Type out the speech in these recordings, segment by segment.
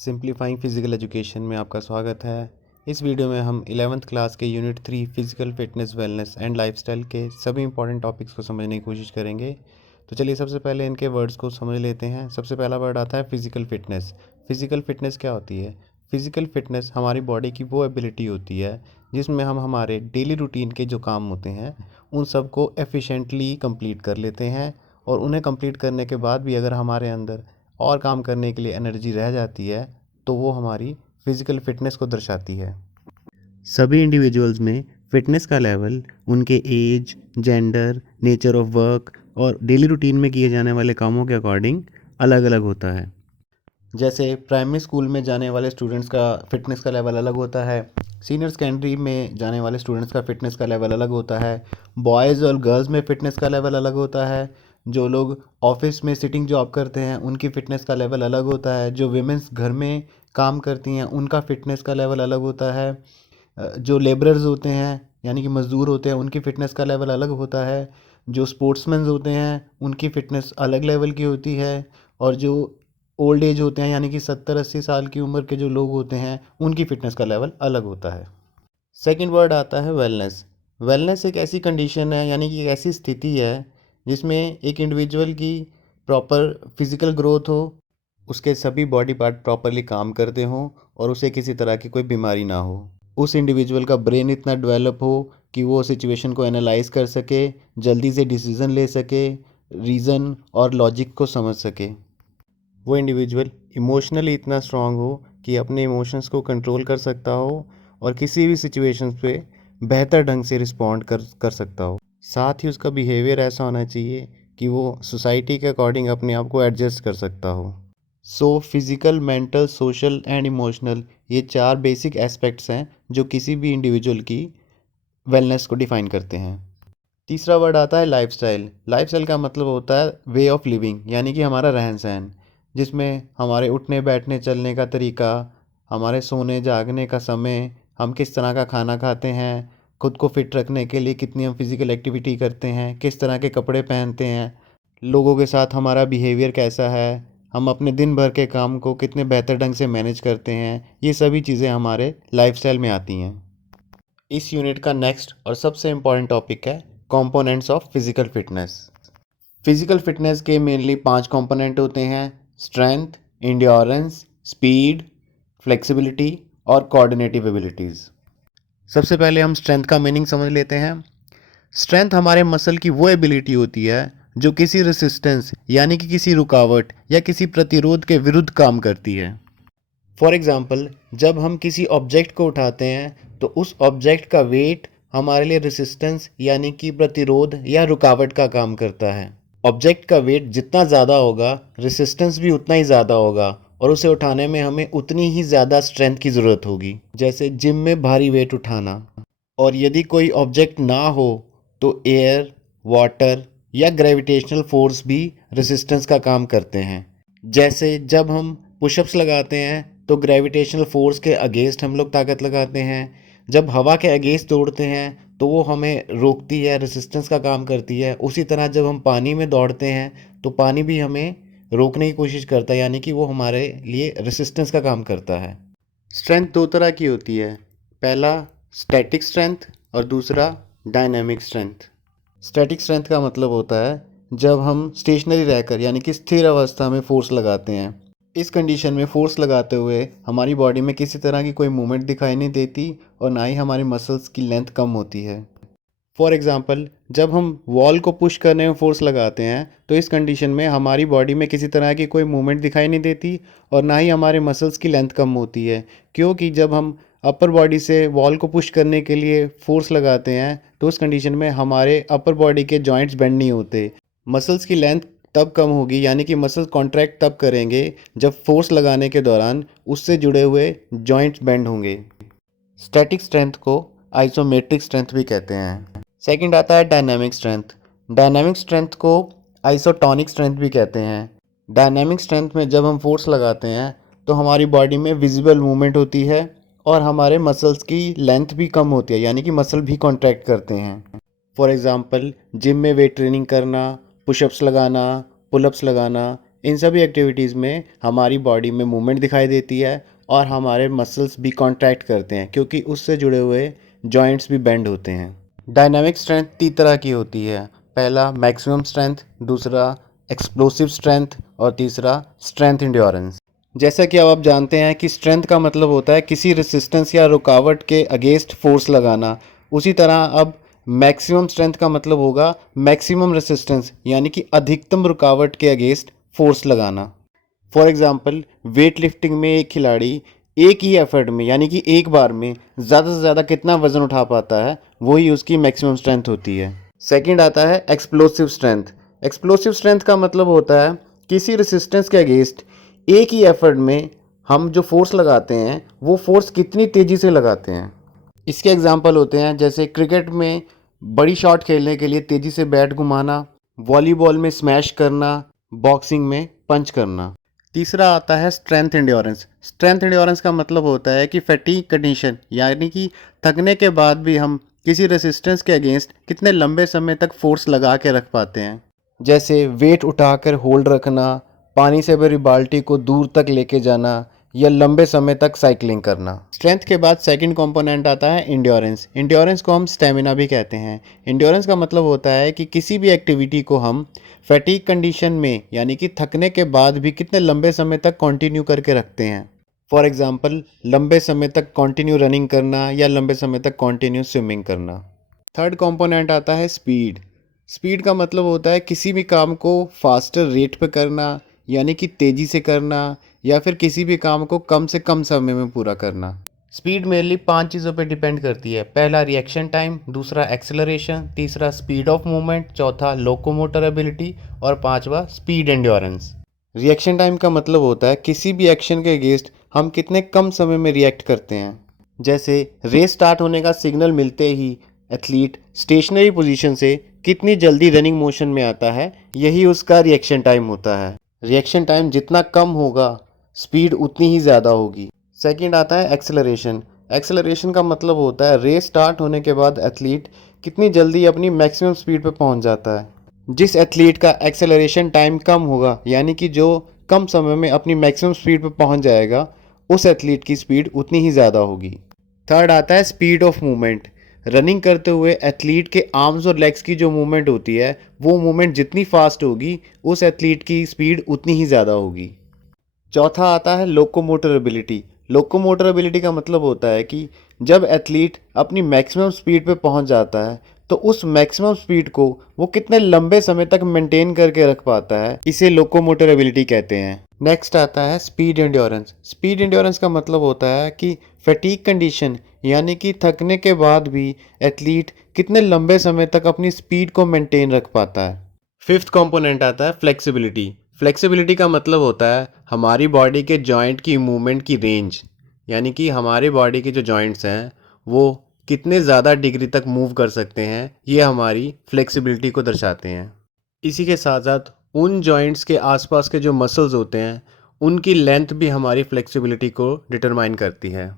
Simplifying physical education में आपका स्वागत है। इस वीडियो में हम 11th क्लास के unit 3 physical fitness wellness and lifestyle के सभी इंपॉर्टेंट टॉपिक्स को समझने की कोशिश करेंगे। तो चलिए सबसे पहले इनके वर्ड्स को समझ लेते हैं। सबसे पहला वर्ड आता है फिज़िकल फिटनेस। फिज़िकल फिटनेस क्या होती है? फिज़िकल फिटनेस हमारी बॉडी की वो एबिलिटी होती है जिसमें हम हमारे डेली रूटीन के जो काम होते हैं उन सब को एफिशिएंटली कंप्लीट कर लेते हैं, और उन्हें कंप्लीट करने के बाद भी अगर हमारे अंदर और काम करने के लिए एनर्जी रह जाती है तो वो हमारी फिज़िकल फिटनेस को दर्शाती है। सभी इंडिविजुअल्स में फिटनेस का लेवल उनके age, gender, nature of work और डेली रूटीन में किए जाने वाले कामों के अकॉर्डिंग अलग अलग होता है। जैसे प्राइमरी स्कूल में जाने वाले स्टूडेंट्स का फिटनेस का लेवल अलग होता है, सीनियर सेकेंडरी में जाने वाले स्टूडेंट्स का फिटनेस का लेवल अलग होता है, बॉयज़ और गर्ल्स में फ़िटनेस का लेवल अलग होता है, जो लोग ऑफिस में सिटिंग जॉब करते हैं उनकी फ़िटनेस का लेवल अलग होता है, जो विमेंस घर में काम करती हैं उनका फ़िटनेस का लेवल अलग होता है, जो लेबरर्स होते हैं यानी कि मज़दूर होते हैं उनकी फ़िटनेस का लेवल अलग होता है, जो स्पोर्ट्समैन होते हैं उनकी फ़िटनेस अलग लेवल की होती है, और जो ओल्ड एज होते हैं यानी कि 70-80 साल की उम्र के जो लोग होते हैं उनकी फ़िटनेस का लेवल अलग होता है। सेकंड वर्ड आता है वेलनेस। वेलनेस एक ऐसी कंडीशन है यानी कि एक ऐसी स्थिति है जिसमें एक इंडिविजुअल की प्रॉपर फिज़िकल ग्रोथ हो, उसके सभी बॉडी पार्ट प्रॉपरली काम करते हों और उसे किसी तरह की कोई बीमारी ना हो। उस इंडिविजुअल का ब्रेन इतना डेवलप हो कि वो सिचुएशन को एनालाइज कर सके, जल्दी से डिसीज़न ले सके, रीज़न और लॉजिक को समझ सके। वो इंडिविजुअल इमोशनली इतना स्ट्रांग हो कि अपने इमोशंस को कंट्रोल कर सकता हो और किसी भी सिचुएशंस पे बेहतर ढंग से रिस्पॉन्ड कर सकता हो। साथ ही उसका बिहेवियर ऐसा होना चाहिए कि वो सोसाइटी के अकॉर्डिंग अपने आप को एडजस्ट कर सकता हो। So physical, mental, social and emotional, ये 4 बेसिक एस्पेक्ट्स हैं जो किसी भी इंडिविजुअल की वेलनेस को डिफ़ाइन करते हैं। तीसरा वर्ड आता है लाइफस्टाइल। लाइफस्टाइल का मतलब होता है वे ऑफ लिविंग यानी कि हमारा रहन सहन, जिसमें हमारे उठने बैठने चलने का तरीका, हमारे सोने जागने का समय, हम किस तरह का खाना खाते हैं, खुद को फिट रखने के लिए कितनी हम फिज़िकल एक्टिविटी करते हैं, किस तरह के कपड़े पहनते हैं, लोगों के साथ हमारा बिहेवियर कैसा है, हम अपने दिन भर के काम को कितने बेहतर ढंग से मैनेज करते हैं, ये सभी चीज़ें हमारे लाइफस्टाइल में आती हैं। इस यूनिट का नेक्स्ट और सबसे इम्पॉर्टेंट टॉपिक है components of physical fitness. Physical fitness के मेनली 5 कंपोनेंट होते हैं: स्ट्रेंथ, एंड्योरेंस, स्पीड, फ्लेक्सिबिलिटी और कोऑर्डिनेटिव एबिलिटीज़। सबसे पहले हम स्ट्रेंथ का मीनिंग समझ लेते हैं। स्ट्रेंथ हमारे मसल की वो एबिलिटी होती है जो किसी रेसिस्टेंस यानी कि किसी रुकावट या किसी प्रतिरोध के विरुद्ध काम करती है। फॉर एग्ज़ाम्पल, जब हम किसी ऑब्जेक्ट को उठाते हैं तो उस ऑब्जेक्ट का वेट हमारे लिए रेसिस्टेंस यानी कि प्रतिरोध या रुकावट का काम करता है। ऑब्जेक्ट का वेट जितना ज़्यादा होगा, रेसिस्टेंस भी उतना ही ज़्यादा होगा और उसे उठाने में हमें उतनी ही ज़्यादा स्ट्रेंथ की ज़रूरत होगी, जैसे जिम में भारी वेट उठाना। और यदि कोई ऑब्जेक्ट ना हो तो एयर, वाटर या ग्रेविटेशनल फोर्स भी रेसिस्टेंस का काम करते हैं। जैसे जब हम पुशअप्स लगाते हैं तो ग्रेविटेशनल फोर्स के अगेंस्ट हम लोग ताकत लगाते हैं, जब हवा के अगेंस्ट दौड़ते हैं तो वो हमें रोकती है, रेसिस्टेंस का काम करती है। उसी तरह जब हम पानी में दौड़ते हैं तो पानी भी हमें रोकने की कोशिश करता है, यानी कि वो हमारे लिए रेसिस्टेंस का काम करता है। स्ट्रेंथ 2 तरह की होती है, पहला स्टैटिक स्ट्रेंथ और दूसरा डायनामिक स्ट्रेंथ। स्टैटिक स्ट्रेंथ का मतलब होता है जब हम स्टेशनरी रहकर यानी कि स्थिर अवस्था में फोर्स लगाते हैं। इस कंडीशन में फोर्स लगाते हुए हमारी बॉडी में किसी तरह की कोई मूवमेंट दिखाई नहीं देती और ना ही हमारी मसल्स की लेंथ कम होती है। फॉर एग्ज़ाम्पल, जब हम वॉल को पुश करने में फोर्स लगाते हैं तो इस कंडीशन में हमारी बॉडी में किसी तरह की कोई मूवमेंट दिखाई नहीं देती और ना ही हमारे मसल्स की लेंथ कम होती है, क्योंकि जब हम अपर बॉडी से वॉल को पुश करने के लिए फोर्स लगाते हैं तो उस कंडीशन में हमारे अपर बॉडी के जॉइंट्स बेंड नहीं होते। मसल्स की लेंथ तब कम होगी यानी कि मसल्स कॉन्ट्रैक्ट तब करेंगे जब फोर्स लगाने के दौरान उससे जुड़े हुए जॉइंट्स बेंड होंगे। स्टैटिक स्ट्रेंथ को आइसोमेट्रिक स्ट्रेंथ भी कहते हैं। सेकंड आता है डायनामिक स्ट्रेंथ। डायनामिक स्ट्रेंथ को आइसोटोनिक स्ट्रेंथ भी कहते हैं। डायनामिक स्ट्रेंथ में जब हम फोर्स लगाते हैं तो हमारी बॉडी में विजिबल मूवमेंट होती है और हमारे मसल्स की लेंथ भी कम होती है, यानी कि मसल भी कॉन्ट्रैक्ट करते हैं। फॉर एग्ज़ाम्पल, जिम में वेट ट्रेनिंग करना, पुशअप्स लगाना, पुलअप्स लगाना, इन सभी एक्टिविटीज़ में हमारी बॉडी में मूवमेंट दिखाई देती है और हमारे मसल्स भी कॉन्ट्रैक्ट करते हैं क्योंकि उससे जुड़े हुए जॉइंट्स भी बेंड होते हैं। डायनामिक स्ट्रेंथ 3 तरह की होती है। पहला मैक्सिमम स्ट्रेंथ, दूसरा एक्सप्लोसिव स्ट्रेंथ और तीसरा स्ट्रेंथ एंड्योरेंस। जैसा कि अब आप जानते हैं कि स्ट्रेंथ का मतलब होता है किसी रेसिस्टेंस या रुकावट के अगेंस्ट फोर्स लगाना, उसी तरह अब मैक्सिमम स्ट्रेंथ का मतलब होगा मैक्सिमम रेसिस्टेंस यानी कि अधिकतम रुकावट के अगेंस्ट फोर्स लगाना। फॉर एग्जांपल वेट लिफ्टिंग में एक खिलाड़ी एक ही एफर्ट में यानी कि एक बार में ज़्यादा से ज़्यादा कितना वज़न उठा पाता है, वही उसकी मैक्सिमम स्ट्रेंथ होती है। सेकंड आता है एक्सप्लोसिव स्ट्रेंथ। एक्सप्लोसिव स्ट्रेंथ का मतलब होता है किसी रेसिस्टेंस के अगेंस्ट एक ही एफर्ट में हम जो फोर्स लगाते हैं वो फोर्स कितनी तेज़ी से लगाते हैं। इसके एग्जांपल होते हैं जैसे क्रिकेट में बड़ी शॉट खेलने के लिए तेज़ी से बैट घुमाना, वॉलीबॉल में स्मैश करना, बॉक्सिंग में पंच करना। तीसरा आता है स्ट्रेंथ एंड्योरेंस। स्ट्रेंथ एंड्योरेंस का मतलब होता है कि फैटीग कंडीशन यानी कि थकने के बाद भी हम किसी रेसिस्टेंस के अगेंस्ट कितने लंबे समय तक फोर्स लगा के रख पाते हैं। जैसे वेट उठाकर होल्ड रखना, पानी से भरी बाल्टी को दूर तक लेके जाना या लंबे समय तक साइकिलिंग करना। स्ट्रेंथ के बाद सेकंड कंपोनेंट आता है इंड्योरेंस। इंड्योरेंस को हम स्टेमिना भी कहते हैं। इंड्योरेंस का मतलब होता है कि किसी भी एक्टिविटी को हम फैटीग कंडीशन में यानी कि थकने के बाद भी कितने लंबे समय तक कंटिन्यू करके रखते हैं। फॉर एग्जांपल लंबे समय तक कंटिन्यू रनिंग करना या लंबे समय तक कंटिन्यू स्विमिंग करना। थर्ड कंपोनेंट आता है स्पीड। स्पीड का मतलब होता है किसी भी काम को फास्टर रेट पे करना यानी कि तेज़ी से करना या फिर किसी भी काम को कम से कम समय में पूरा करना। स्पीड मेनली 5 चीज़ों पे डिपेंड करती है। पहला रिएक्शन टाइम, दूसरा एक्सेलरेशन, तीसरा स्पीड ऑफ मूवमेंट, चौथा लोकोमोटर एबिलिटी और पांचवा स्पीड एंड्योरेंस। रिएक्शन टाइम का मतलब होता है किसी भी एक्शन के अगेंस्ट हम कितने कम समय में रिएक्ट करते हैं। जैसे रेस स्टार्ट होने का सिग्नल मिलते ही एथलीट स्टेशनरी पोजीशन से कितनी जल्दी रनिंग मोशन में आता है, यही उसका रिएक्शन टाइम होता है। रिएक्शन टाइम जितना कम होगा स्पीड उतनी ही ज़्यादा होगी। सेकंड आता है एक्सेलरेशन। एक्सेलरेशन का मतलब होता है रेस स्टार्ट होने के बाद एथलीट कितनी जल्दी अपनी मैक्सिमम स्पीड पे पहुंच जाता है। जिस एथलीट का एक्सेलरेशन टाइम कम होगा यानी कि जो कम समय में अपनी मैक्सिमम स्पीड पे पहुंच जाएगा, उस एथलीट की स्पीड उतनी ही ज़्यादा होगी। थर्ड आता है स्पीड ऑफ मूवमेंट। रनिंग करते हुए एथलीट के आर्म्स और लेग्स की जो मूवमेंट होती है, वो मूवमेंट जितनी फास्ट होगी उस एथलीट की स्पीड उतनी ही ज़्यादा होगी। चौथा आता है लोकोमोटर एबिलिटी। लोकोमोटर एबिलिटी का मतलब होता है कि जब एथलीट अपनी मैक्सिमम स्पीड पे पहुंच जाता है तो उस मैक्सिमम स्पीड को वो कितने लंबे समय तक मेंटेन करके रख पाता है, इसे लोकोमोटर एबिलिटी कहते हैं। नेक्स्ट आता है स्पीड एंड्योरेंस। स्पीड एंड्योरेंस का मतलब होता है कि फैटीग कंडीशन यानी कि थकने के बाद भी एथलीट कितने लंबे समय तक अपनी स्पीड को मेंटेन रख पाता है। फिफ्थ कंपोनेंट आता है फ्लेक्सिबिलिटी। फ्लेक्सिबिलिटी का मतलब होता है हमारी बॉडी के जॉइंट की मूवमेंट की रेंज, यानी कि हमारी बॉडी के जो जॉइंट्स हैं वो कितने ज़्यादा डिग्री तक मूव कर सकते हैं, ये हमारी फ्लेक्सिबिलिटी को दर्शाते हैं। इसी के साथ साथ उन जॉइंट्स के आसपास के जो मसल्स होते हैं उनकी लेंथ भी हमारी फ्लेक्सिबिलिटी को डिटरमाइन करती है।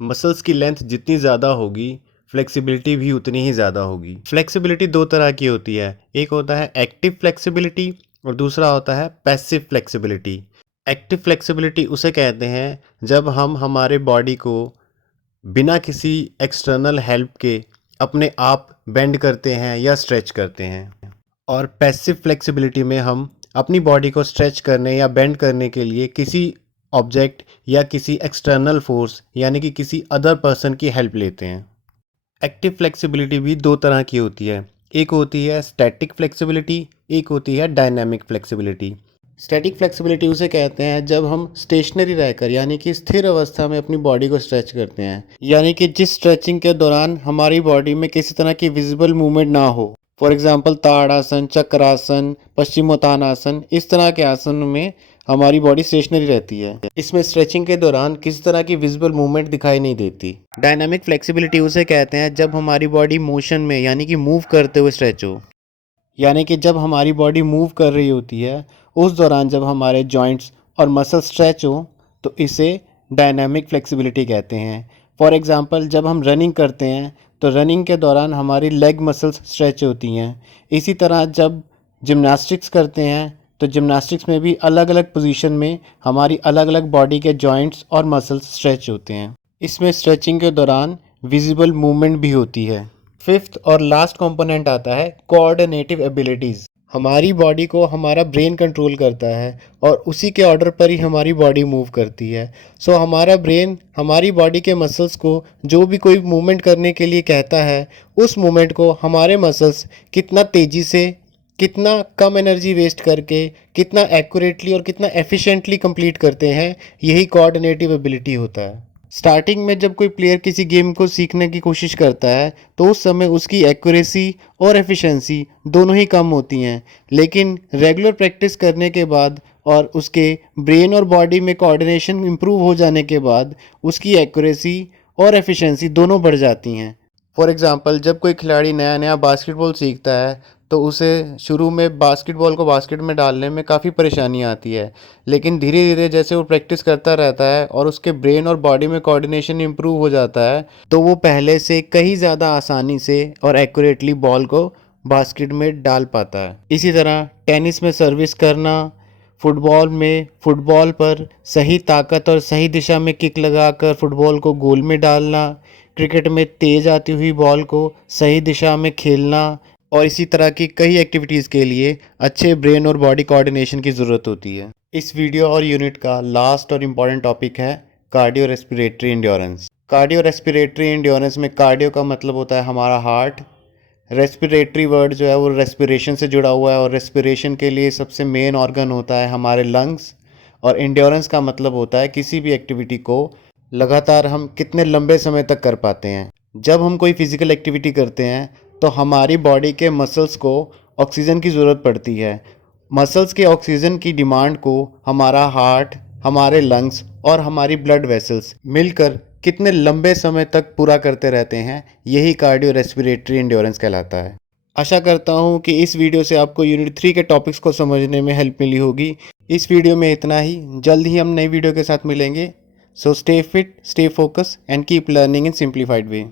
मसल्स की लेंथ जितनी ज़्यादा होगी फ्लेक्सिबिलिटी भी उतनी ही ज़्यादा होगी। फ्लेक्सिबिलिटी दो तरह की होती है, एक होता है एक्टिव फ्लेक्सिबिलिटी और दूसरा होता है पैसिव फ्लेक्सिबिलिटी। एक्टिव फ्लेक्सिबिलिटी उसे कहते हैं जब हम हमारे बॉडी को बिना किसी एक्सटर्नल हेल्प के अपने आप बेंड करते हैं या स्ट्रेच करते हैं, और पैसिव फ्लेक्सिबिलिटी में हम अपनी बॉडी को स्ट्रेच करने या बेंड करने के लिए किसी ऑब्जेक्ट या किसी एक्सटर्नल फोर्स यानी कि किसी अदर पर्सन की हेल्प लेते हैं। एक्टिव फ्लेक्सिबिलिटी भी दो तरह की होती है, एक होती है स्टैटिक फ्लेक्सिबिलिटी, एक होती है डायनामिक फ्लेक्सिबिलिटी। स्टैटिक फ्लेक्सिबिलिटी उसे कहते हैं जब हम स्टेशनरी रहकर यानी कि स्थिर अवस्था में अपनी बॉडी को स्ट्रेच करते हैं, यानी कि जिस स्ट्रेचिंग के दौरान हमारी बॉडी में किसी तरह की विजिबल मूवमेंट ना हो। फॉर एग्जांपल ताड़ासन, चक्रासन, पश्चिमोत्तानासन, इस तरह के आसन में हमारी बॉडी स्टेशनरी रहती है। इसमें स्ट्रेचिंग के दौरान किसी तरह की विजिबल मूवमेंट दिखाई नहीं देती। डायनामिक फ्लेक्सिबिलिटी उसे कहते हैं जब हमारी बॉडी मोशन में यानी कि मूव करते हुए स्ट्रेच हो, यानी कि जब हमारी बॉडी मूव कर रही होती है उस दौरान जब हमारे जॉइंट्स और मसल स्ट्रेच हो तो इसे डायनामिक फ्लेक्सिबिलिटी कहते हैं। फॉर एग्जांपल जब हम रनिंग करते हैं तो रनिंग के दौरान हमारी लेग मसल्स स्ट्रेच होती हैं। इसी तरह जब जिम्नास्टिक्स करते हैं तो जिम्नास्टिक्स में भी अलग अलग पोजीशन में हमारी अलग अलग बॉडी के जॉइंट्स और मसल्स स्ट्रेच होते हैं। इसमें स्ट्रेचिंग के दौरान विजिबल मूवमेंट भी होती है। फिफ्थ और लास्ट कंपोनेंट आता है कोऑर्डिनेटिव एबिलिटीज़। हमारी बॉडी को हमारा ब्रेन कंट्रोल करता है और उसी के ऑर्डर पर ही हमारी बॉडी मूव करती है। सो हमारा ब्रेन हमारी बॉडी के मसल्स को जो भी कोई मूवमेंट करने के लिए कहता है, उस मूवमेंट को हमारे मसल्स कितना तेज़ी से, कितना कम एनर्जी वेस्ट करके, कितना एक्यूरेटली और कितना एफिशिएंटली कंप्लीट करते हैं, यही कोऑर्डिनेटिव एबिलिटी होता है। स्टार्टिंग में जब कोई प्लेयर किसी गेम को सीखने की कोशिश करता है तो उस समय उसकी एक्यूरेसी और एफिशिएंसी दोनों ही कम होती हैं, लेकिन रेगुलर प्रैक्टिस करने के बाद और उसके ब्रेन और बॉडी में कोऑर्डिनेशन इम्प्रूव हो जाने के बाद उसकी एक्यूरेसी और एफिशिएंसी दोनों बढ़ जाती हैं। फॉर एग्ज़ाम्पल, जब कोई खिलाड़ी नया नया बास्केटबॉल सीखता है तो उसे शुरू में बास्केटबॉल को बास्केट में डालने में काफ़ी परेशानी आती है, लेकिन धीरे धीरे जैसे वो प्रैक्टिस करता रहता है और उसके ब्रेन और बॉडी में कोऑर्डिनेशन इम्प्रूव हो जाता है, तो वो पहले से कहीं ज़्यादा आसानी से और एक्यूरेटली बॉल को बास्केट में डाल पाता है। इसी तरह टेनिस में सर्विस करना, फुटबॉल में फुटबॉल पर सही ताकत और सही दिशा में किक लगाकर फुटबॉल को गोल में डालना, क्रिकेट में तेज़ आती हुई बॉल को सही दिशा में खेलना, और इसी तरह की कई एक्टिविटीज़ के लिए अच्छे ब्रेन और बॉडी कोऑर्डिनेशन की ज़रूरत होती है। इस वीडियो और यूनिट का लास्ट और इम्पॉर्टेंट टॉपिक है cardio respiratory endurance. Cardio respiratory endurance में कार्डियो का मतलब होता है हमारा हार्ट, रेस्पिरेटरी वर्ड जो है वो रेस्पिरेशन से जुड़ा हुआ है और रेस्पिरेशन के लिए सबसे मेन ऑर्गन होता है हमारे लंग्स, और एंड्योरेंस का मतलब होता है किसी भी एक्टिविटी को लगातार हम कितने लंबे समय तक कर पाते हैं। जब हम कोई फिज़िकल एक्टिविटी करते हैं तो हमारी बॉडी के मसल्स को ऑक्सीजन की ज़रूरत पड़ती है। मसल्स के ऑक्सीजन की डिमांड को हमारा हार्ट, हमारे लंग्स और हमारी ब्लड वेसल्स मिलकर कितने लंबे समय तक पूरा करते रहते हैं, यही कार्डियो रेस्पिरेटरी एंड्योरेंस कहलाता है। आशा करता हूँ कि इस वीडियो से आपको यूनिट 3 के टॉपिक्स को समझने में हेल्प मिली होगी। इस वीडियो में इतना ही। जल्द ही हम नई वीडियो के साथ मिलेंगे। So stay fit, stay focus and keep learning in simplified way.